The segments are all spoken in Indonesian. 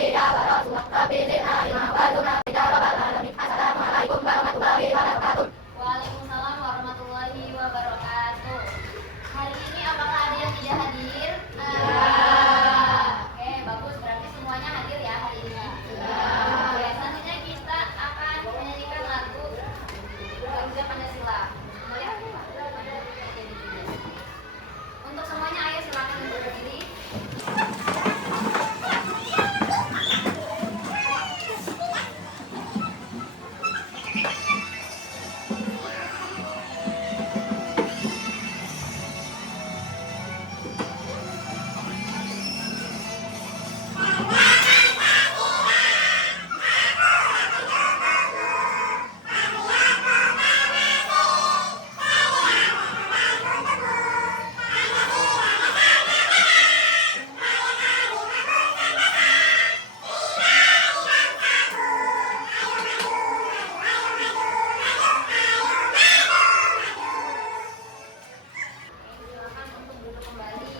Waalaikumsalam warahmatullahi wabarakatuh. Hari ini apakah ada yang tidak hadir? Oke, bagus. Berarti semuanya hadir ya hari ini. Oke, selanjutnya kita akan menyanyikan lagu Garuda Pancasila. Boleh? Untuk semuanya, ayo silakan untuk berdiri. Silakan untuk duduk kembali.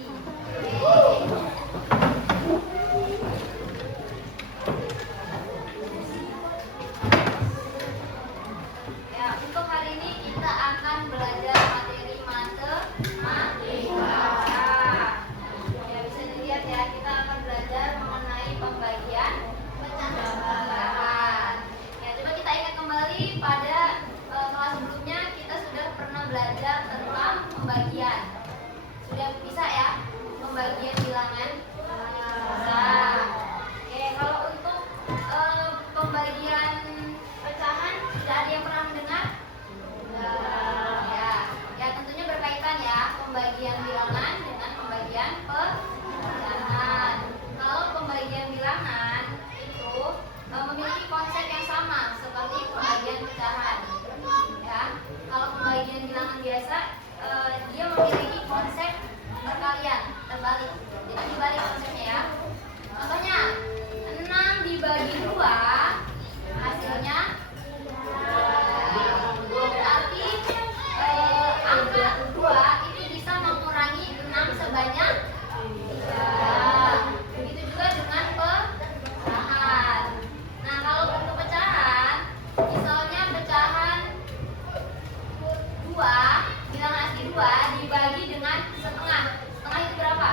Ya, untuk hari ini kita akan belajar materi matematika. Ya, bisa dilihat ya, kita akan belajar mengenai pembagian pecahan. Ya, coba kita ingat kembali pada kelas sebelumnya kita sudah pernah belajar tentang pembagian. Sudah bisa ya pembagian bilangan? Nah, oke, kalau untuk pembagian pecahan sudah ada yang pernah mendengar? Ya, ya tentunya berkaitan ya pembagian bilangan dengan pembagian pecahan. Kalau pembagian bilangan itu memiliki konsep yang sama seperti pembagian pecahan. Ya, kalau pembagian bilangan biasa dia memiliki konsep perkalian terbalik. Jadi dibalik konsepnya ya. Contohnya 6 dibagi 2 hasilnya berarti angka 2 itu bisa mengurangi 6 sebanyak 3. Begitu juga dengan pecahan. Nah, kalau untuk pecahan, misalnya pecahan 2, bilangan asli 2 dibagi dengan setengah. Setengah itu berapa?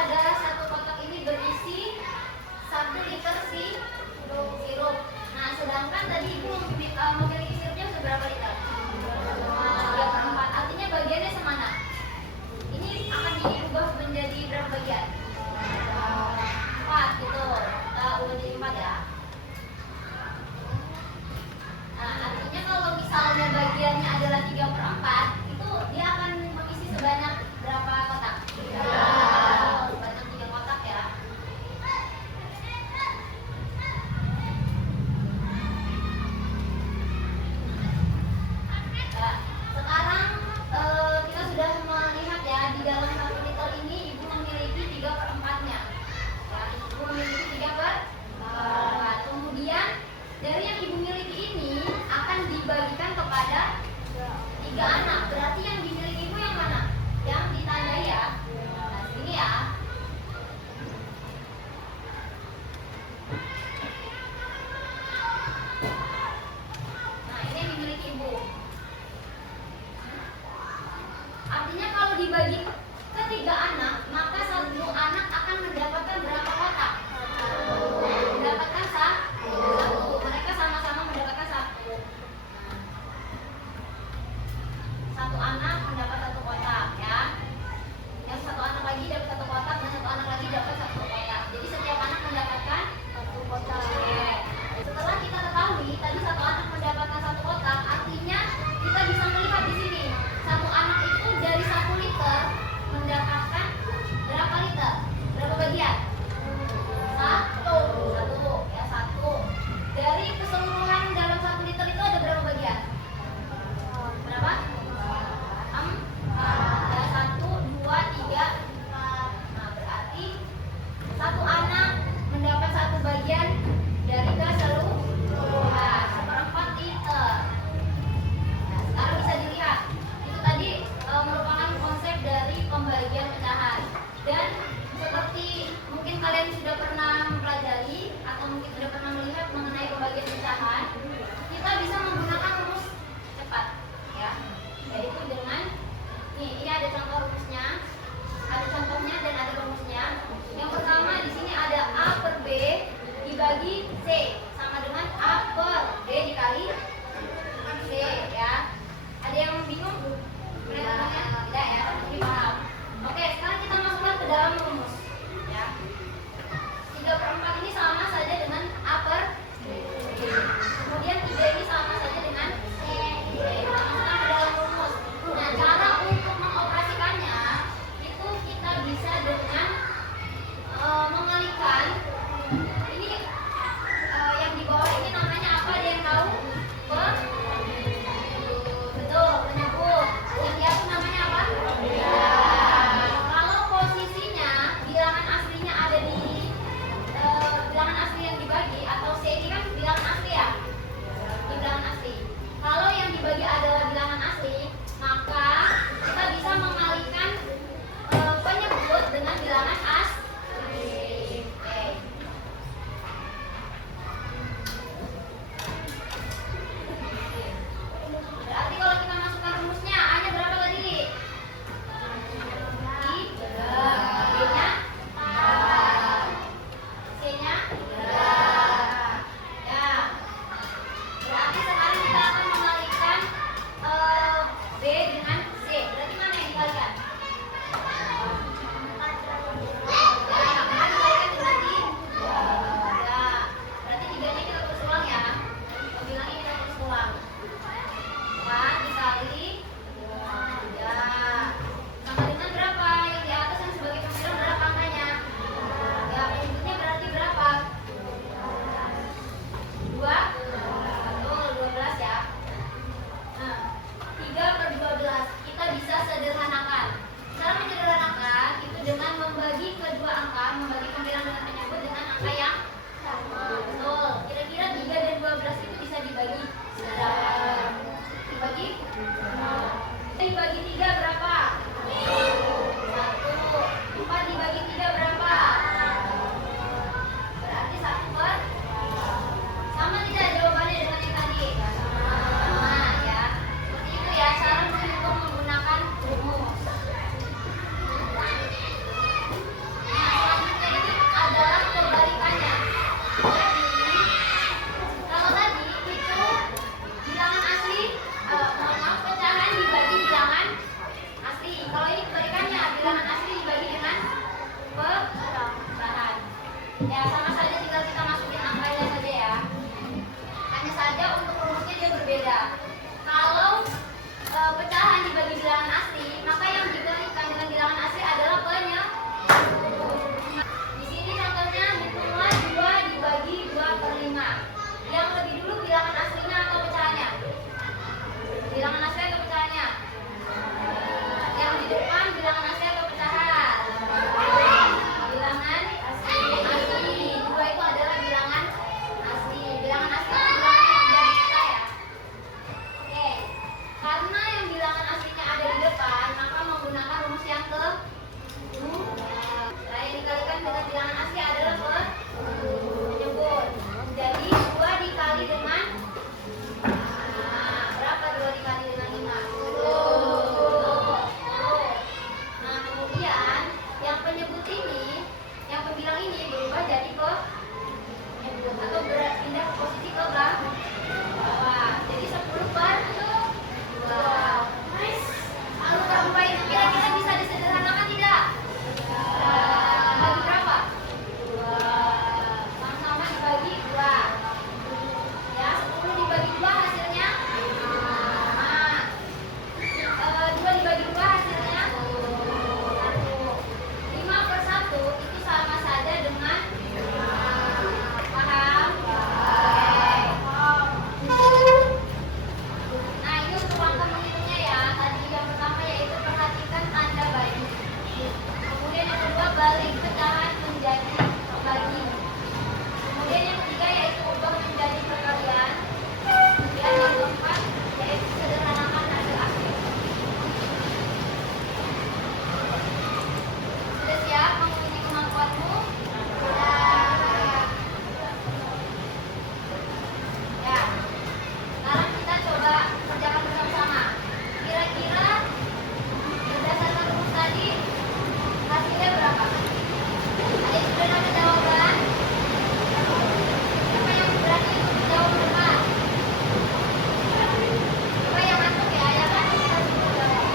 pada satu kotak ini berisi 1 liter sirup. Nah, sedangkan tadi ibu memiliki sirupnya seberapa liter? 3/4. Artinya bagiannya semana? Ini akan diubah menjadi berapa bagian? 4 gitu. Kita ubah jadi 4 ya. Nah, artinya kalau misalnya bagiannya adalah 3/4, itu dia akan mengisi sebanyak berapa kotak? Sebanyak 3 kotak ya. Nah, sekarang kita sudah melihat ya, di dalam 1 liter ini ibu memiliki 3/4-nya. Ya, ibu memiliki 3/4. Kemudian dari yang ibu miliki ini akan dibagikan kepada 3 anak. Berarti yang dimiliki ibu yang mana? Yang ditandai ya. Nah, sini ya. Nah, ini yang dimiliki ibu. Artinya kalau dibagi ke 3 anak, maka 1 anak akan mendapatkan berapa kotak? Mendapatkan 1. Mereka sama-sama mendapatkan 1. 1 anak mendapat 1 kotak ya. Yang 1 anak lagi dapat 1 kotak dan 1 anak lagi dapat 1 kotak. Jadi setiap anak mendapatkan 1 kotak. Oke. Setelah kita ketahui tadi 1 anak mendapatkan 1 kotak, artinya kita bisa melihat di sini 1 anak itu dari 1 liter mendapatkan berapa liter? Berapa bagian? 1 ya, 1. Dari keseluruhan dalam 1 liter itu ada berapa bagian? Berapa? 4. Ya, 1, 2, 3, 4. Nah, berarti 1 anak mendapat 1 bagian dari keseluruhan 1/4 liter. Nah, sekarang bisa dilihat itu tadi merupakan konsep dari pembagian pecahan. Dan seperti mungkin kalian sudah pernah mempelajari atau mungkin sudah pernah melihat mengenai pembagian pecahan, kita bisa menggunakan rumus cepat ya, yaitu dengan ini ada contoh rumusnya, ada contohnya dan ada rumusnya. Yang pertama di sini ada A per B dibagi C sama dengan A per B dikali C ya. Ada yang bingung? Tidak ya, jadi paham. Oke, sekarang kita masukkan ke dalam rumus ya. 3/4 ini sama saja dengan A per B. Kemudian 3 ini sama saja dengan C. Kita masukkan ke dalam rumus. Nah, cara untuk mengoperasikannya itu kita bisa dengan mengalihkan ini yang di bawah ini namanya apa? Ada yang tahu? Betul, penyebut. Yang di atas namanya apa? Kalau posisinya bilangan aslinya ada di bilangan asli yang dibagi, atau C ini kan bilangan asli ya, di bilangan asli. Kalau yang dibagi adalah bilangan asli, maka kita bisa mengalihkan penyebut dengan bilangan asli. Oke. Berarti kalau kita masukkan rumusnya, A-nya berapa tadi? 3. B-nya 4. C-nya 3. Ya. Berarti sekarang kita akan mengalihkan B dengan C. Berarti mana yang dikalikan? Ya, kan dikalikan dengan 3. Berarti 3-nya kita tulis ulang ya. Bilangnya kita tulis ulang. 4 dikali 3 sama dengan berapa? Yang di atas yang sebagai pembilang berapa angkanya? Ya, penyebutnya berarti berapa? 2? Betul, 12 ya. Nah, 3/12 kita bisa sederhanakan. Cara menyederhanakan itu dengan membagi kedua angka, membagi pembilang dengan penyebut dengan angka yang sama. Betul. Kira-kira 3 dan 12 itu bisa dibagi berapa? Dibagi 3 berapa? 1. 4 dibagi 3 berapa? Berarti 1/4. Sama tidak jawabannya dengan yang tadi? Sama ya. Seperti itu ya cara untuk menggunakan rumus. Ya, sama saja tinggal kita masukin angkanya saja ya. Hanya saja untuk rumusnya dia berbeda. Kalau pecahan dibagi bilangan asli, maka yang dikalikan dengan bilangan asli adalah penyebut. Di sini contohnya hitunglah 2 dibagi 2/5. Yang lebih dulu bilangan aslinya atau pecahannya? Bilangan asli atau pecahannya? Yang di depan bilangan asli atau pecahan? Bilangan asli. 2 itu adalah bilangan asli. Bilangan asli itu bilangan yang ada di kita ya. Oke. Karena yang bilangan aslinya ada di depan, maka menggunakan rumus yang kedua. Nah, yang dikalikan dengan bilangan asli adalah penyebut. Jadi 2 dikali dengan berapa 2 dikali dengan 5? 10. Nah, kemudian yang penyebut ini, yang pembilang ini berubah jadi penyebut atau berpindah ke posisi ke bawah. Jadi 10/2. Lalu berapa itu kira-kira bisa disederhanakan tidak? Bagi berapa? 2. Sama-sama dibagi 2. Ya, 10 dibagi 2 hasilnya 5. 2 dibagi 2 hasilnya 1. 5/1 itu sama saja dengan paham? Nah, ini untuk langkah menghitungnya ya. Tadi yang pertama yaitu perhatikan tanda bagi. Kemudian yang kedua balik pecahan menjadi bagi. Kemudian yang ketiga yaitu ubah menjadi perkalian. Dan yang keempat yaitu sederhanakan hasil asli. Sudah siap menguji kemampuanmu? Ya. Sekarang kita coba kerjakan bersama-sama. Kira-kira berdasarkan rumus tadi hasilnya berapa? Ada yang sudah dapat jawaban? Siapa yang berani untuk menjawab duluan? Coba yang masuk ya, yang masuk kita semua jawab.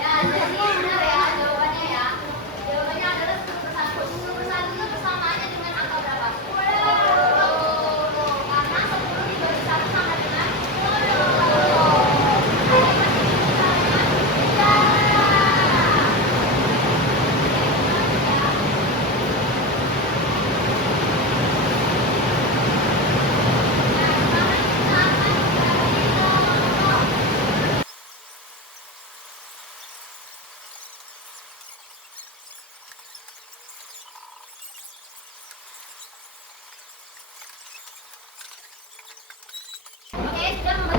Ya, jadi benar ya jawabannya ya. Jawabannya adalah 10/1. 10/1 itu persamaannya dengan angka berapa? 10. Karena 10 dibagi 1 sama dengan 10. Ada yang masih misalnya? Ya. Nah, sekarang kita akan bagi kelompok. Oke, sudah